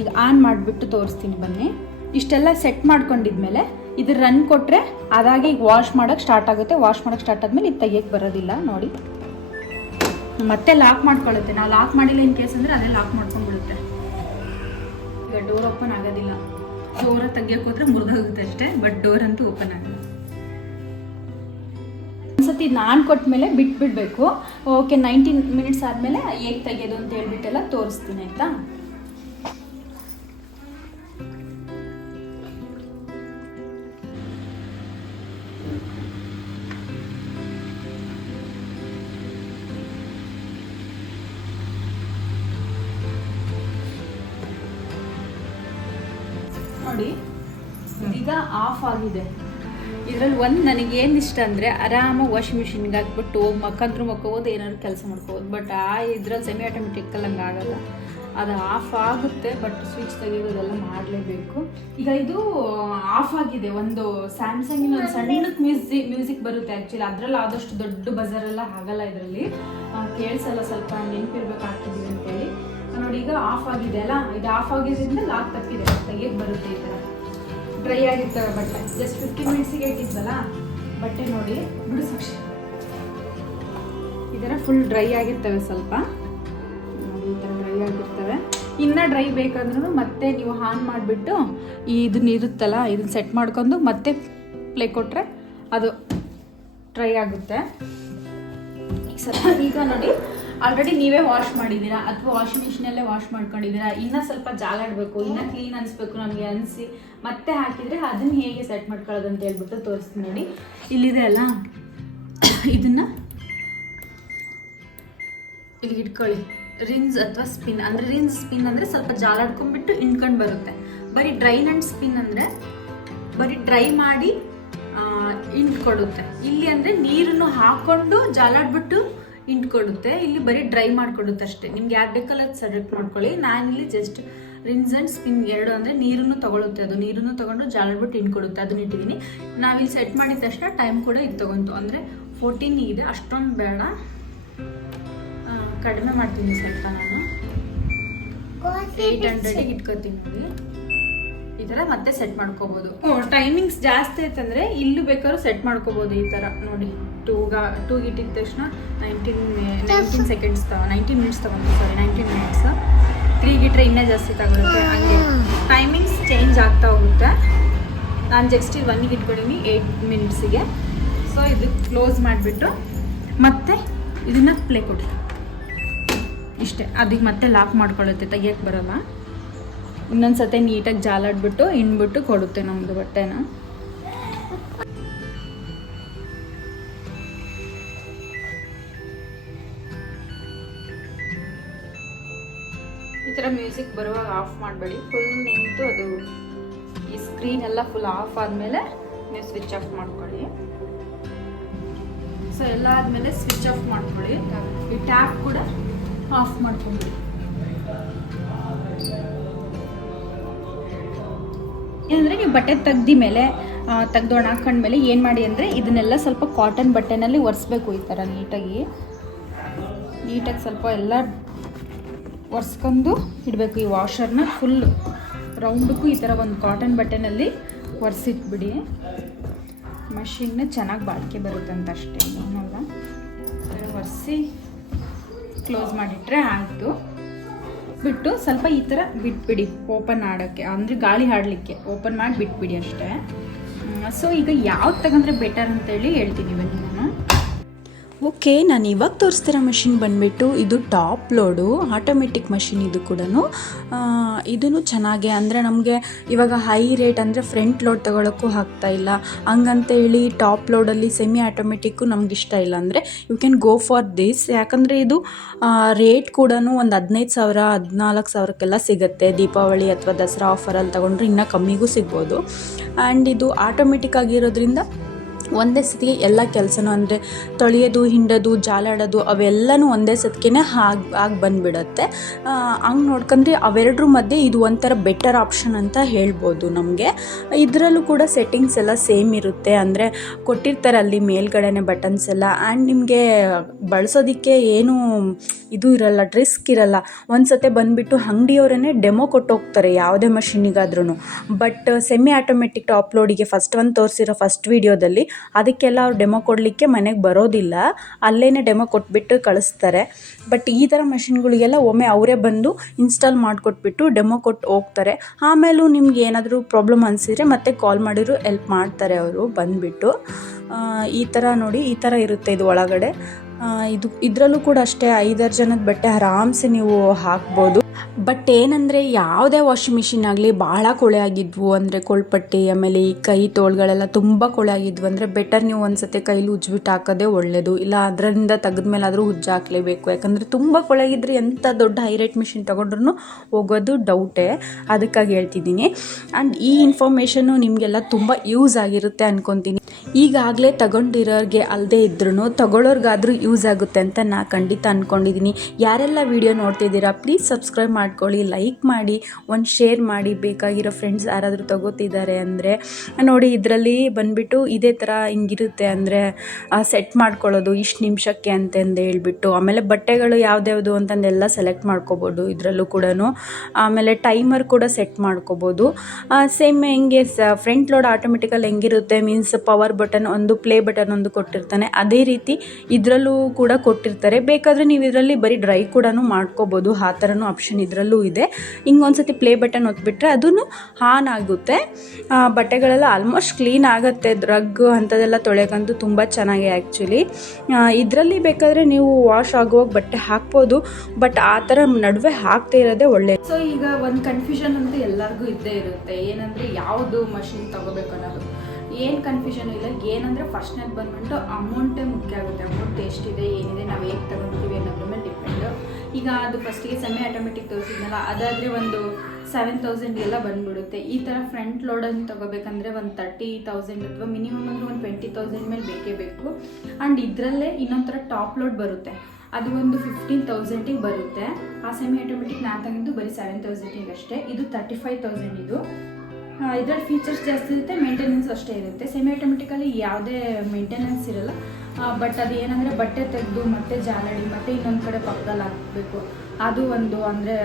ಈಗ ಆನ್ ಮಾಡಿಬಿಟ್ಟು ತೋರಿಸ್ತೀನಿ ಬನ್ನಿ. ಇಷ್ಟೆಲ್ಲ ಸೆಟ್ ಮಾಡ್ಕೊಂಡಿದ್ಮೇಲೆ ಇದು ರನ್ ಕೊಟ್ಟರೆ ಅದಾಗಿ ಈಗ ವಾಶ್ ಮಾಡೋಕ್ಕೆ ಸ್ಟಾರ್ಟ್ ಆಗುತ್ತೆ. ವಾಶ್ ಮಾಡೋಕ್ಕೆ ಸ್ಟಾರ್ಟ್ ಆದಮೇಲೆ ಇದು ತೆಗಿಯೋಕ್ಕೆ ಬರೋದಿಲ್ಲ. ನೋಡಿ ಮತ್ತೆ ಲಾಕ್ ಮಾಡ್ಕೊಳ್ಳುತ್ತೆ. ನಾವು ಲಾಕ್ ಮಾಡಿಲ್ಲ ಇನ್ ಕೇಸ್ ಅಂದರೆ ಅದೇ ಲಾಕ್ ಮಾಡ್ಕೊಂಡ್ಬಿಡುತ್ತೆ. ಈಗ ಡೋರ್ ಓಪನ್ ಆಗೋದಿಲ್ಲ. ಡೋರ ತೆಗಿಯೋಕೆ ಹೋದ್ರೆ ಮುರಿದೋಗುತ್ತೆ ಅಷ್ಟೇ, ಬಟ್ ಡೋರ್ ಅಂತೂ ಓಪನ್ ಆಗಲ್ಲ. ಒಂದ್ಸತಿ ನಾನು ಕೊಟ್ಟ ಮೇಲೆ ಬಿಟ್ಬಿಡ್ಬೇಕು. ಓಕೆ 19 ಮಿನಿಟ್ಸ್ ಆದಮೇಲೆ ಹೇಗೆ ತೆಗೆಯೋದು ಅಂತ ಹೇಳ್ಬಿಟ್ಟೆಲ್ಲ ತೋರಿಸ್ತೀನಿ ಆಯಿತಾ. ನೋಡಿ ಇದೀಗ ಆಫ್ ಆಗಿದೆ. ಇದರಲ್ಲಿ ಒಂದು ನನಗೇನು ಇಷ್ಟ ಅಂದರೆ ಆರಾಮಾಗಿ ವಾಷಿಂಗ್ ಮಿಷಿನ್ಗೆ ಹಾಕ್ಬಿಟ್ಟು ಮಕ್ಕಂದ್ರು ಮಕ್ಕೋಬೋದು, ಏನಾದ್ರು ಕೆಲಸ ಮಾಡ್ಕೋಬೋದು. ಬಟ್ ಇದ್ರಲ್ಲಿ ಸೆಮಿ ಆಟೋಮೆಟಿಕಲ್ಲಿ ಹಂಗೆ ಆಗಲ್ಲ, ಅದು ಆಫ್ ಆಗುತ್ತೆ. ಬಟ್ ಸ್ವಿಚ್ ತೆಗೆಯೋದೆಲ್ಲ ಮಾಡಲೇಬೇಕು. ಈಗ ಇದು ಆಫ್ ಆಗಿದೆ. ಒಂದು ಸ್ಯಾಮ್ಸಂಗಿನ ಒಂದು ಸಣ್ಣಕ್ಕೆ ಮ್ಯೂಸಿಕ್ ಬರುತ್ತೆ ಆ್ಯಕ್ಚುಲಿ. ಅದರಲ್ಲಿ ಆದಷ್ಟು ದೊಡ್ಡ ಬಜಾರೆಲ್ಲ ಆಗಲ್ಲ, ಇದರಲ್ಲಿ ಕೇಳಿಸಲ್ಲ, ಸ್ವಲ್ಪ ನೆನಪಿರ್ಬೇಕು ಹಾಕಿದ್ದೀವಿ ಅಂತೇಳಿ. ನೋಡಿ ಈಗ ಆಫ್ ಆಗಿದೆ ಅಲ್ಲ, ಇದು ಆಫ್ ಆಗಿದ್ದರಿಂದ ಲಾಕ್ ತಪ್ಪಿದೆ, ತೆಗಿಯಕ್ಕೆ ಬರುತ್ತೆ. ಈ ಥರ ಡ್ರೈ ಆಗಿರ್ತವೆ ಬಟ್ಟೆ. ಜಸ್ಟ್ 15 ಮಿನಿಟ್ಸಿಗೆ ಇಟ್ಟಿದ್ವಲ್ಲ ಬಟ್ಟೆ, ನೋಡಿ ಬಿಡು ಸಾಕ್ಷಿ, ಈ ಥರ ಫುಲ್ ಡ್ರೈ ಆಗಿರ್ತವೆ. ಸ್ವಲ್ಪ ಈ ಥರ ಡ್ರೈ ಆಗಿರ್ತವೆ. ಇನ್ನೂ ಡ್ರೈ ಬೇಕಂದ್ರೂ ಮತ್ತೆ ನೀವು ಆನ್ ಮಾಡಿಬಿಟ್ಟು ಇದನ್ನ ಇರುತ್ತಲ್ಲ, ಇದನ್ನ ಸೆಟ್ ಮಾಡ್ಕೊಂಡು ಮತ್ತೆ ಪ್ಲೇ ಕೊಟ್ಟರೆ ಅದು ಡ್ರೈ ಆಗುತ್ತೆ. ಈಗ ನೋಡಿ ಆಲ್ರೆಡಿ ನೀವೇ ವಾಶ್ ಮಾಡಿದ್ದೀರಾ ಅಥವಾ ವಾಷಿಂಗ್ ಮಿಷಿನಲ್ಲೇ ವಾಶ್ ಮಾಡ್ಕೊಂಡಿದ್ದೀರಾ, ಇನ್ನೂ ಸ್ವಲ್ಪ ಜಾಲಾಡಬೇಕು, ಇನ್ನೂ ಕ್ಲೀನ್ ಅನಿಸ್ಬೇಕು ನಮಗೆ ಅನಿಸಿ ಮತ್ತೆ ಹಾಕಿದರೆ ಅದನ್ನು ಹೇಗೆ ಸೆಟ್ ಮಾಡ್ಕೊಳ್ಳೋದು ಅಂತ ಹೇಳ್ಬಿಟ್ಟು ತೋರಿಸ್ತೀನಿ. ನೋಡಿ ಇಲ್ಲಿದೆ ಅಲ್ಲ, ಇದನ್ನು ಇಲ್ಲಿಗೆ ಇಟ್ಕೊಳ್ಳಿ. ರಿನ್ಸ್ ಅಥವಾ ಸ್ಪಿನ್, ಅಂದರೆ ರಿನ್ಸ್ ಸ್ಪಿನ್ ಅಂದರೆ ಸ್ವಲ್ಪ ಜಾಲಾಡ್ಕೊಂಡ್ಬಿಟ್ಟು ಇಂಡ್ಕೊಂಡು ಬರುತ್ತೆ. ಬರೀ ಡ್ರೈನ್ ಆ್ಯಂಡ್ ಸ್ಪಿನ್ ಅಂದರೆ ಬರೀ ಡ್ರೈ ಮಾಡಿ ಇಂಟ್ಕೊಡುತ್ತೆ. ಇಲ್ಲಿ ಅಂದರೆ ನೀರನ್ನು ಹಾಕ್ಕೊಂಡು ಜಾಲಾಡ್ಬಿಟ್ಟು ಇಂಟ್ಕೊಡುತ್ತೆ. ಇಲ್ಲಿ ಬರೀ ಡ್ರೈ ಮಾಡಿಕೊಡುತ್ತೆ ಅಷ್ಟೇ. ನಿಮ್ಗೆ ಯಾರು ಬೇಕಲ್ಲ ಅದು ಸೆಲೆಕ್ಟ್ ಮಾಡ್ಕೊಳ್ಳಿ. ನಾನಿಲ್ಲಿ ಜಸ್ಟ್ ರಿನ್ಸ್ ಆ್ಯಂಡ್ ಸ್ಪಿನ್ ಎರಡು, ಅಂದರೆ ನೀರನ್ನು ತೊಗೊಳುತ್ತೆ. ಅದು ನೀರನ್ನು ತೊಗೊಂಡು ಜಾಲಾಡ್ಬಿಟ್ಟು ಇಂಟ್ಕೊಡುತ್ತೆ, ಅದನ್ನ ಇಟ್ಟಿದ್ದೀನಿ. ನಾವಿಲ್ಲಿ ಸೆಟ್ ಮಾಡಿದ ತಕ್ಷಣ ಟೈಮ್ ಕೂಡ ಇದು ತೊಗೊಂತು, ಅಂದರೆ 14 ಇದೆ. ಅಷ್ಟೊಂದು ಬೇಡ, ಕಡಿಮೆ ಮಾಡ್ತೀನಿ ಸ್ವಲ್ಪ. ನಾನು 800ಗೆ ಇಟ್ಕೊತೀನಿ. ನೋಡಿ ಈ ಥರ ಮತ್ತೆ ಸೆಟ್ ಮಾಡ್ಕೋಬೋದು. ಟೈಮಿಂಗ್ಸ್ ಜಾಸ್ತಿ ಆಯ್ತಂದರೆ ಇಲ್ಲೂ ಬೇಕಾದ್ರೂ ಸೆಟ್ ಮಾಡ್ಕೋಬೋದು ಈ ಥರ. ನೋಡಿ 2 ಇಟ್ಟಿದ ತಕ್ಷಣ 19 ಸೆಕೆಂಡ್ಸ್ 19 ಮಿನಿಟ್ಸ್ ತೊಗೊಂಡು, ಸಾರಿ 19 ಮಿನಿಟ್ಸ್. 3 ಇಟ್ಟರೆ ಇನ್ನೂ ಜಾಸ್ತಿ ತಗೊಳುತ್ತೆ. ಹಾಗೆ ಟೈಮಿಂಗ್ಸ್ ಚೇಂಜ್ ಆಗ್ತಾ ಹೋಗುತ್ತೆ. ನಾನು ಜಸ್ಟ್ 1ಗೆ ಇಟ್ಕೊಂಡಿನಿ 8 ಮಿನಿಟ್ಸಿಗೆ. ಸೊ ಇದು ಕ್ಲೋಸ್ ಮಾಡಿಬಿಟ್ಟು ಮತ್ತೆ ಇದನ್ನು ಪ್ಲೇ ಕೊಡಿ ಇಷ್ಟೇ. ಅದಕ್ಕೆ ಮತ್ತೆ ಲಾಕ್ ಮಾಡ್ಕೊಳ್ಳುತ್ತೆ, ತೆಗಿಯೋಕ್ಕೆ ಬರೋಲ್ಲ. ಇನ್ನೊಂದು ಸತಿ ನೀಟಾಗಿ ಜಾಲಾಡ್ಬಿಟ್ಟು ಹಿಂಡ್ಬಿಟ್ಟು ಕೊಡುತ್ತೆ ನಮ್ಮದು ಬಟ್ಟೆನ. ಈ ಥರ ಮ್ಯೂಸಿಕ್ ಬರುವಾಗ ಆಫ್ ಮಾಡಬೇಡಿ, ಫುಲ್ ನಿಂತು ಅದು ಈ ಸ್ಕ್ರೀನ್ ಎಲ್ಲ ಫುಲ್ ಆಫ್ ಆದಮೇಲೆ ನೀವು ಸ್ವಿಚ್ ಆಫ್ ಮಾಡ್ಕೊಳ್ಳಿ. ಸೊ ಎಲ್ಲ ಆದಮೇಲೆ ಸ್ವಿಚ್ ಆಫ್ ಮಾಡ್ಕೊಳ್ಳಿ. ಈ ಟ್ಯಾಪ್ ಕೂಡ ಆಫ್ ಮಾಡ್ಕೊಳ್ಳಿ. ಏನಂದರೆ ನೀವು ಬಟ್ಟೆ ತೆಗ್ದಿ ಮೇಲೆ ತೆಗ್ದು ಹಾಕೊಂಡ್ಮೇಲೆ ಏನು ಮಾಡಿ ಅಂದರೆ ಇದನ್ನೆಲ್ಲ ಸ್ವಲ್ಪ ಕಾಟನ್ ಬಟ್ಟೆನಲ್ಲಿ ಒರೆಸ್ಬೇಕು. ಈ ಥರ ನೀಟಾಗಿ ಸ್ವಲ್ಪ ಎಲ್ಲ ಒರೆಸ್ಕೊಂಡು ಇಡಬೇಕು. ಈ ವಾಷರ್ನ ಫುಲ್ ರೌಂಡಕ್ಕೂ ಈ ಥರ ಒಂದು ಕಾಟನ್ ಬಟ್ಟೆನಲ್ಲಿ ಒರೆಸಿಟ್ಬಿಡಿ. ಮಷಿನ್ನ ಚೆನ್ನಾಗಿ ಬಾಳಿಕೆ ಬರುತ್ತಂತ ಅಷ್ಟೇ, ಏನಲ್ಲ. ಒರೆಸಿ ಕ್ಲೋಸ್ ಮಾಡಿಟ್ರೆ ಆಯಿತು. ಬಿಟ್ಟು ಸ್ವಲ್ಪ ಈ ಥರ ಬಿಟ್ಬಿಡಿ, ಓಪನ್ ಆಡೋಕ್ಕೆ, ಅಂದರೆ ಗಾಳಿ ಆಡಲಿಕ್ಕೆ ಓಪನ್ ಮಾಡಿ ಬಿಟ್ಬಿಡಿ ಅಷ್ಟೇ. ಸೊ ಈಗ ಯಾವ್ದು ತಗೊಂಡ್ರೆ ಬೆಟರ್ ಅಂತೇಳಿ ಹೇಳ್ತೀನಿ ಬನ್ನಿ. ನಾನು ಓಕೆ, ನಾನು ಇವಾಗ ತೋರಿಸ್ತಿರೋ ಮಷಿನ್ ಬಂದುಬಿಟ್ಟು ಇದು ಟಾಪ್ ಲೋಡು ಆಟೋಮೆಟಿಕ್ ಮಷಿನ್. ಇದು ಕೂಡ ಇದೂ ಚೆನ್ನಾಗೆ, ಅಂದರೆ ನಮಗೆ ಇವಾಗ ಹೈ ರೇಟ್ ಅಂದರೆ ಫ್ರಂಟ್ ಲೋಡ್ ತೊಗೊಳಕ್ಕೂ ಆಗ್ತಾಯಿಲ್ಲ. ಹಂಗಂತೇಳಿ ಟಾಪ್ ಲೋಡಲ್ಲಿ ಸೆಮಿ ಆಟೋಮೆಟಿಕ್ಕು ನಮ್ಗೆ ಇಷ್ಟ ಇಲ್ಲ ಅಂದರೆ you can go for this. ಯಾಕಂದರೆ ಇದು ರೇಟ್ ಕೂಡ ಒಂದು 15,000 14,000ಕ್ಕೆಲ್ಲ ಸಿಗುತ್ತೆ. ದೀಪಾವಳಿ ಅಥವಾ ದಸರಾ ಆಫರಲ್ಲಿ ತೊಗೊಂಡ್ರೆ ಇನ್ನೂ ಕಮ್ಮಿಗೂ ಸಿಗ್ಬೋದು. ಆ್ಯಂಡ್ ಇದು ಆಟೋಮೆಟಿಕ್ ಆಗಿರೋದ್ರಿಂದ ಒಂದೇ ಸತಿಗೆ ಎಲ್ಲ ಕೆಲಸನೂ, ಅಂದರೆ ತೊಳೆಯೋದು, ಹಿಂಡೋದು, ಜಾಲಾಡೋದು ಅವೆಲ್ಲನೂ ಒಂದೇ ಸತಿಗೆ ಆಗಿ ಬಂದುಬಿಡತ್ತೆ. ಹಂಗೆ ನೋಡ್ಕೊಂಡ್ರೆ ಅವೆರಡ್ರ ಮಧ್ಯೆ ಇದು ಒಂಥರ ಬೆಟರ್ ಆಪ್ಷನ್ ಅಂತ ಹೇಳ್ಬೋದು ನಮಗೆ. ಇದರಲ್ಲೂ ಕೂಡ ಸೆಟ್ಟಿಂಗ್ಸ್ ಎಲ್ಲ ಸೇಮ್ ಇರುತ್ತೆ, ಅಂದರೆ ಕೊಟ್ಟಿರ್ತಾರೆ ಅಲ್ಲಿ ಮೇಲ್ಗಡೆನೆ ಬಟನ್ಸ್ ಎಲ್ಲ. ಆ್ಯಂಡ್ ನಿಮಗೆ ಬಳಸೋದಕ್ಕೆ ಏನೂ ಇದು ಇರಲ್ಲ, ರಿಸ್ಕ್ ಇರಲ್ಲ. ಒಂದು ಸತಿ ಬಂದುಬಿಟ್ಟು ಅಂಗಡಿಯವರೇ ಡೆಮೋ ಕೊಟ್ಟು ಹೋಗ್ತಾರೆ ಯಾವುದೇ ಮಷಿನಿಗಾದ್ರೂ. ಬಟ್ ಸೆಮಿ ಆಟೋಮೆಟಿಕ್ ಟಾಪ್ ಲೋಡಿಗೆ ಫಸ್ಟ್ ತೋರಿಸಿರೋ ಫಸ್ಟ್ ವೀಡಿಯೋದಲ್ಲಿ ಅದಕ್ಕೆಲ್ಲ ಅವ್ರು ಡೆಮೋ ಕೊಡಲಿಕ್ಕೆ ಮನೆಗೆ ಬರೋದಿಲ್ಲ, ಅಲ್ಲೇ ಡೆಮೋ ಕೊಟ್ಬಿಟ್ಟು ಕಳಿಸ್ತಾರೆ. ಬಟ್ ಈ ಥರ ಮಷಿನ್ಗಳಿಗೆಲ್ಲ ಒಮ್ಮೆ ಅವರೇ ಬಂದು ಇನ್ಸ್ಟಾಲ್ ಮಾಡಿಕೊಟ್ಬಿಟ್ಟು ಡೆಮೋ ಕೊಟ್ಟು ಹೋಗ್ತಾರೆ. ಆಮೇಲೂ ನಿಮ್ಗೆ ಏನಾದರೂ ಪ್ರಾಬ್ಲಮ್ ಅನಿಸಿದರೆ ಮತ್ತೆ ಕಾಲ್ ಮಾಡಿದ್ರು ಹೆಲ್ಪ್ ಮಾಡ್ತಾರೆ ಅವರು ಬಂದುಬಿಟ್ಟು. ಈ ಥರ ನೋಡಿ, ಈ ಥರ ಇರುತ್ತೆ ಇದು ಒಳಗಡೆ. ಇದರಲ್ಲೂ ಕೂಡ ಅಷ್ಟೇ 5-6 ಜನದ ಬಟ್ಟೆ ಆರಾಮ್ಸೆ ನೀವು ಹಾಕ್ಬೋದು. ಬಟ್ ಏನಂದರೆ ಯಾವುದೇ ವಾಷಿಂಗ್ ಮಿಷಿನ್ ಆಗಲಿ ಭಾಳ ಕೊಳೆ ಆಗಿದ್ವು ಅಂದರೆ ಕೊಳ್ಪಟ್ಟಿ, ಆಮೇಲೆ ಈ ಕೈ ತೋಳುಗಳೆಲ್ಲ ತುಂಬ ಕೊಳೆ ಆಗಿದ್ವು ಅಂದರೆ ಬೆಟರ್ ನೀವು ಒಂದು ಸತಿ ಕೈಲಿ ಉಜ್ಜಿಬಿಟ್ಟು ಹಾಕೋದೇ ಒಳ್ಳೆಯದು. ಇಲ್ಲ ಅದರಿಂದ ತೆಗೆದ್ಮೇಲಾದರೂ ಉಜ್ಜಿ ಹಾಕಲೇಬೇಕು. ಯಾಕಂದರೆ ತುಂಬ ಕೊಳೆ ಆಗಿದ್ರೆ ಎಂಥ ದೊಡ್ಡ ಹೈ ರೇಟ್ ಮಿಷಿನ್ ತೊಗೊಂಡ್ರೂ ಹೋಗೋದು ಡೌಟೇ. ಅದಕ್ಕಾಗಿ ಹೇಳ್ತಿದ್ದೀನಿ. ಆ್ಯಂಡ್ ಈ ಇನ್ಫಾರ್ಮೇಷನ್ನು ನಿಮಗೆಲ್ಲ ತುಂಬ ಯೂಸ್ ಆಗಿರುತ್ತೆ ಅಂದ್ಕೊತೀನಿ. ಈಗಾಗಲೇ ತಗೊಂಡಿರೋರಿಗೆ ಅಲ್ಲದೆ ಇದ್ರೂ ತಗೊಳ್ಳೋರ್ಗಾದರೂ ಯೂಸ್ ಆಗುತ್ತೆ ಅಂತ ನಾನು ಖಂಡಿತ ಅಂದ್ಕೊಂಡಿದ್ದೀನಿ. ಯಾರೆಲ್ಲ ವಿಡಿಯೋ ನೋಡ್ತಿದ್ದೀರಾ ಪ್ಲೀಸ್ ಸಬ್ಸ್ಕ್ರೈಬ್ ಮಾಡ್ಕೊಳ್ಳಿ, ಲೈಕ್ ಮಾಡಿ, ಒಂದು ಶೇರ್ ಮಾಡಿ. ಬೇಕಾಗಿರೋ ಫ್ರೆಂಡ್ಸ್ ಯಾರಾದರೂ ತಗೋತಿದ್ದಾರೆ ಅಂದರೆ ನೋಡಿ. ಇದರಲ್ಲಿ ಬಂದುಬಿಟ್ಟು ಇದೇ ಥರ ಹಿಂಗಿರುತ್ತೆ, ಅಂದರೆ ಸೆಟ್ ಮಾಡ್ಕೊಳ್ಳೋದು ಇಷ್ಟು ನಿಮಿಷಕ್ಕೆ ಅಂತಂದು ಹೇಳ್ಬಿಟ್ಟು. ಆಮೇಲೆ ಬಟ್ಟೆಗಳು ಯಾವ್ದ್ಯಾವುದು ಅಂತಂದೆಲ್ಲ ಸೆಲೆಕ್ಟ್ ಮಾಡ್ಕೋಬೋದು ಇದರಲ್ಲೂ ಕೂಡ. ಆಮೇಲೆ ಟೈಮರ್ ಕೂಡ ಸೆಟ್ ಮಾಡ್ಕೋಬೋದು. ಸೇಮ್ ಹೆಂಗೆ ಫ್ರಂಟ್ ಲೋಡ್ ಆಟೋಮೆಟಿಕಲ್ಲಿ ಹೆಂಗಿರುತ್ತೆ ಮೀನ್ಸ್ ಪವರ್ ಬಟನ್ ಒಂದು, ಪ್ಲೇ ಬಟನ್ ಒಂದು ಕೊಟ್ಟಿರ್ತಾನೆ, ಅದೇ ರೀತಿ ಇದರಲ್ಲೂ ಕೂಡ ಕೊಟ್ಟಿರ್ತಾರೆ. ಬೇಕಾದರೆ ನೀವು ಇದರಲ್ಲಿ ಬರೀ ಡ್ರೈ ಕೂಡ ಮಾಡ್ಕೋಬೋದು, ಆ ಥರನೂ ಆಪ್ಷನ್ ಇದರಲ್ಲೂ ಇದೆ. ಹಿಂಗೆ ಒಂದ್ಸತಿ ಪ್ಲೇ ಬಟನ್ ಒತ್ಬಿಟ್ರೆ ಅದೂ ಆನ್ ಆಗುತ್ತೆ. ಬಟ್ಟೆಗಳೆಲ್ಲ ಆಲ್ಮೋಸ್ಟ್ ಕ್ಲೀನ್ ಆಗುತ್ತೆ. ರಗ್ ಅಂಥದ್ದೆಲ್ಲ ತೊಳೆಯಕ್ಕಂತೂ ತುಂಬ ಚೆನ್ನಾಗಿ ಆ್ಯಕ್ಚುಲಿ. ಇದರಲ್ಲಿ ಬೇಕಾದರೆ ನೀವು ವಾಶ್ ಆಗುವಾಗ ಬಟ್ಟೆ ಹಾಕ್ಬೋದು, ಬಟ್ ಆ ಥರ ನಡುವೆ ಹಾಕ್ತಾ ಇರೋದೇ ಒಳ್ಳೆಯದು. ಸೊ ಈಗ ಒಂದು ಕನ್ಫ್ಯೂಷನ್ ಅಂತೂ ಎಲ್ಲರಿಗೂ ಇದ್ದೇ ಇರುತ್ತೆ, ಏನಂದರೆ ಯಾವುದು ಮಷಿನ್ ತೊಗೋಬೇಕು ಅನ್ನೋದು. ಏನು ಕನ್ಫ್ಯೂಷನ್ ಇಲ್ಲ. ಏನಂದರೆ ಫಸ್ಟ್ನೇದು ಬಂದ್ಬಿಟ್ಟು ಅಮೌಂಟೇ ಮುಖ್ಯ ಆಗುತ್ತೆ. ಅಮೌಂಟ್ ಎಷ್ಟಿದೆ, ಏನಿದೆ, ನಾವು ಹೇಗೆ ತಗೊತೀವಿ ಅನ್ನೋದ್ರ ಮೇಲೆ ಡಿಪೆಂಡು. ಈಗ ಅದು ಫಸ್ಟಿಗೆ ಸೆಮಿ ಆಟೋಮೆಟಿಕ್ ತೋರಿಸಿದ್ನಲ್ಲ, ಅದಾದರೆ ಒಂದು 7,000 ಎಲ್ಲ ಬಂದುಬಿಡುತ್ತೆ. ಈ ಥರ ಫ್ರಂಟ್ ಲೋಡನ್ನು ತೊಗೋಬೇಕಂದ್ರೆ ಒಂದು 30,000 ಅಥವಾ ಮಿನಿಮಮ್ ಅಂದರೆ ಒಂದು 20,000 ಮೇಲೆ ಬೇಕೇ ಬೇಕು. ಆ್ಯಂಡ್ ಇದರಲ್ಲೇ ಇನ್ನೊಂಥರ ಟಾಪ್ ಲೋಡ್ ಬರುತ್ತೆ, ಅದು ಒಂದು 15,000ಗೆ ಬರುತ್ತೆ. ಆ ಸೆಮಿ ಆಟೋಮೆಟಿಕ್ ನಾನು ತಗೊಂಡು ಬರೀ 7,000 ಅಷ್ಟೇ. ಇದು 35,000 ಇದು. ಇದರಲ್ಲಿ ಫೀಚರ್ಸ್ ಜಾಸ್ತಿ ಇರುತ್ತೆ, ಮೇಂಟೆನೆನ್ಸ್ ಅಷ್ಟೇ ಇರುತ್ತೆ. ಸೆಮಿ ಆಟೋಮೆಟಿಕಲ್ಲಿ ಯಾವುದೇ ಮೇಂಟೆನೆನ್ಸ್ ಇರಲ್ಲ. ಬಟ್ ಅದು ಏನಂದರೆ ಬಟ್ಟೆ ತೆಗೆದು ಮತ್ತೆ ಜಾಲಡಿ ಮತ್ತೆ ಇನ್ನೊಂದು ಕಡೆ ಪಕ್ಕದಲ್ಲಿ ಹಾಕಬೇಕು, ಅದು ಒಂದು ಅಂದರೆ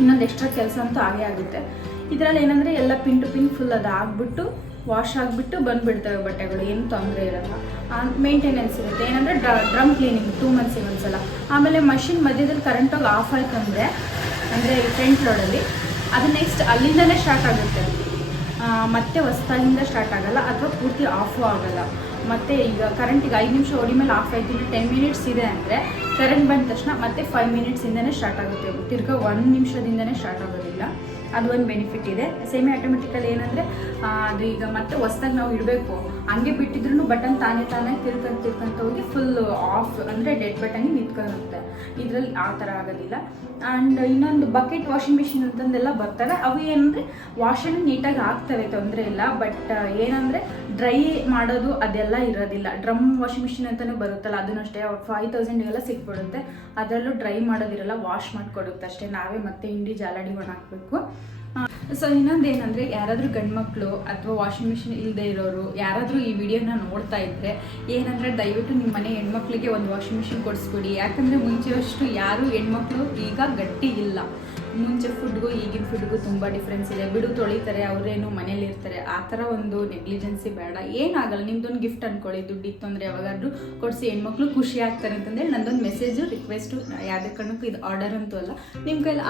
ಇನ್ನೊಂದು ಎಕ್ಸ್ಟ್ರಾ ಕೆಲಸ ಅಂತೂ ಆಗೇ ಆಗುತ್ತೆ. ಇದರಲ್ಲಿ ಏನಂದರೆ ಎಲ್ಲ ಪಿನ್ ಟು ಪಿನ್ ಫುಲ್ ಅದು ಆಗಿಬಿಟ್ಟು ವಾಶ್ ಆಗಿಬಿಟ್ಟು ಬಂದುಬಿಡ್ತವೆ ಬಟ್ಟೆಗಳು, ಏನು ತೊಂದರೆ ಇರೋಲ್ಲ. ಮೇಂಟೆನೆನ್ಸ್ ಇರುತ್ತೆ. ಏನಂದರೆ ಡ್ರಮ್ ಕ್ಲೀನಿಂಗ್ 2 ಮಂತ್ಸಿಗೆ ಒಂದ್ಸಲ. ಆಮೇಲೆ ಮಷಿನ್ ಮಧ್ಯದಲ್ಲಿ ಕರೆಂಟಾಗಿ ಆಫ್ ಆಯ್ತು ಅಂದರೆ ಈ ಫ್ರಂಟ್ ಲೋಡಲ್ಲಿ ಅದು ನೆಕ್ಸ್ಟ್ ಅಲ್ಲಿಂದನೇ ಸ್ಟಾರ್ಟ್ ಆಗುತ್ತೆ, ಮತ್ತೆ ಹೊಸ್ತಾಗಿಂದ ಸ್ಟಾರ್ಟ್ ಆಗೋಲ್ಲ ಅಥವಾ ಪೂರ್ತಿ ಆಫು ಆಗೋಲ್ಲ. ಮತ್ತು ಈಗ ಕರೆಂಟಿಗೆ 5 ನಿಮಿಷ ಹೊಡಿ ಮೇಲೆ ಆಫ್ ಆಯ್ತು, 10 ಮಿನಿಟ್ಸ್ ಇದೆ ಅಂದರೆ ಕರೆಂಟ್ ಬಂದ ತಕ್ಷಣ ಮತ್ತೆ 5 ಮಿನಿಟ್ಸಿಂದನೇ ಸ್ಟಾರ್ಟ್ ಆಗುತ್ತೆ. ತಿರ್ಗಾ 1 ನಿಮಿಷದಿಂದನೇ ಸ್ಟಾರ್ಟ್ ಆಗೋದಿಲ್ಲ. ಅದು ಒಂದು ಬೆನಿಫಿಟ್ ಇದೆ. ಸೆಮಿ ಆಟೋಮೆಟಿಕಲ್ಲಿ ಏನಂದರೆ ಅದು ಈಗ ಮತ್ತೆ ಹೊಸ್ದಾಗಿ ನಾವು ಇಡಬೇಕು, ಹಂಗೆ ಬಿಟ್ಟಿದ್ರೂ ಬಟನ್ ತಾನೇ ತಿರ್ಕೊಂತ ಹೋಗಿ ಫುಲ್ ಆಫ್ ಅಂದರೆ ಡೆಡ್ ಬಟನ್ಗೆ ನಿಂತ್ಕೊಳ್ಳುತ್ತೆ. ಇದರಲ್ಲಿ ಆ ಥರ ಆಗೋದಿಲ್ಲ. ಆ್ಯಂಡ್ ಇನ್ನೊಂದು ಬಕೆಟ್ ವಾಷಿಂಗ್ ಮಿಷಿನ್ ಅಂತಂದೆಲ್ಲ ಬರ್ತವೆ, ಅವು ಏನಂದರೆ ವಾಷನ್ನು ನೀಟಾಗಿ ಆಗ್ತವೆ, ತೊಂದರೆ ಇಲ್ಲ. ಬಟ್ ಏನಂದರೆ ಡ್ರೈ ಮಾಡೋದು ಅದೆಲ್ಲ ಇರೋದಿಲ್ಲ. ಡ್ರಮ್ ವಾಷಿಂಗ್ ಮಿಷಿನ್ ಅಂತಲೂ ಬರುತ್ತಲ್ಲ, ಅದನ್ನೂ ಅಷ್ಟೇ 5,000 ಸಿಕ್ಬಿಡುತ್ತೆ. ಅದರಲ್ಲೂ ಡ್ರೈ ಮಾಡೋದಿರಲ್ಲ, ವಾಶ್ ಮಾಡಿಕೊಡುತ್ತೆ ಅಷ್ಟೇ. ನಾವೇ ಮತ್ತೆ ಹಿಂಡಿ ಜಾಲಡಿ ಒಣ ಹಾಕಬೇಕು. ಸೊ ಇನ್ನೊಂದು ಏನಂದರೆ ಯಾರಾದರೂ ಗಂಡ್ಮಕ್ಳು ಅಥವಾ ವಾಷಿಂಗ್ ಮಿಷಿನ್ ಇಲ್ಲದೆ ಇರೋರು ಯಾರಾದರೂ ಈ ವಿಡಿಯೋನ ನೋಡ್ತಾ ಇದ್ದರೆ ಏನಂದರೆ ದಯವಿಟ್ಟು ನಿಮ್ಮ ಮನೆ ಹೆಣ್ಮಕ್ಳಿಗೆ ಒಂದು ವಾಷಿಂಗ್ ಮಿಷಿನ್ ಕೊಡಿಸ್ಬಿಡಿ. ಯಾಕಂದರೆ ಮುಂಚೆಯಷ್ಟು ಯಾರೂ ಹೆಣ್ಮಕ್ಳು ಈಗ ಗಟ್ಟಿ ಇಲ್ಲ. ಮುಂಚೆ ಫುಡ್ಗೂ ಈಗಿನ ಫುಡ್ಗೂ ತುಂಬ ಡಿಫ್ರೆನ್ಸ್ ಇದೆ. ಬಿಡು ತೊಳಿತಾರೆ, ಅವರೇನು ಮನೇಲಿ ಇರ್ತಾರೆ, ಆ ಥರ ಒಂದು ನೆಗ್ಲಿಜೆನ್ಸಿ ಬೇಡ. ಏನಾಗಲ್ಲ, ನಿಮ್ದೊಂದು ಗಿಫ್ಟ್ ಅನ್ಕೊಳ್ಳಿ, ದುಡ್ಡಿತ್ತು ಅಂದರೆ ಯಾವಾಗಾದ್ರೂ ಕೊಡಿಸಿ, ಹೆಣ್ಮಕ್ಳು ಖುಷಿ ಆಗ್ತಾರೆ ಅಂತಂದೇಳಿ ನಂದೊಂದು ಮೆಸೇಜು ರಿಕ್ವೆಸ್ಟು. ಯಾವುದೇ ಕಾರಣಕ್ಕೂ ಇದು ಆರ್ಡರ್ ಅಂತೂ ಅಲ್ಲ, ನಿಮ್ಮ ಕೈಲಿ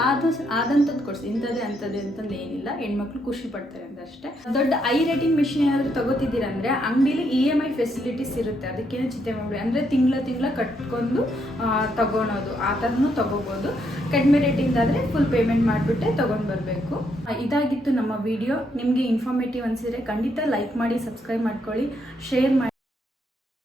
ಆದಂಥದ್ದು ಕೊಡಿಸಿ, ಇಂಥದ್ದೇ ಅಂಥದ್ದೇ ಅಂತಂದು ಏನಿಲ್ಲ, ಹೆಣ್ಮಕ್ಳು ಖುಷಿ ಪಡ್ತಾರೆ ಅಂತ ಅಷ್ಟೇ. ದೊಡ್ಡ ಐ ರೇಟಿಂಗ್ ಮಿಷಿನ್ ಏನಾದರೂ ತಗೋತಿದ್ದೀರ ಅಂದರೆ ಅಂಗಡಿಲಿ EMI ಫೆಸಿಲಿಟೀಸ್ ಇರುತ್ತೆ, ಅದಕ್ಕೇನು ಚಿಂತೆ ಮಾಡಬೇಡಿ. ಅಂದರೆ ತಿಂಗಳ ಕಟ್ಕೊಂಡು ತಗೊಳೋದು, ಆ ಥರನೂ ತಗೋಬೋದು. ಕಡಿಮೆ ರೇಟಿಂದಾದರೆ ಫುಲ್ ಪೇಮೆಂಟ್ ಮಾಡಿಬಿಟ್ಟೆ ತೊಗೊಂಡು ಬರಬೇಕು. ಇದಾಗಿತ್ತು ನಮ್ಮ ವಿಡಿಯೋ. ನಿಮಗೆ ಇನ್ಫಾರ್ಮೇಟಿವ್ ಅನಿಸಿದರೆ ಖಂಡಿತ ಲೈಕ್ ಮಾಡಿ, ಸಬ್ಸ್ಕ್ರೈಬ್ ಮಾಡ್ಕೊಳ್ಳಿ, ಶೇರ್ ಮಾಡಿ.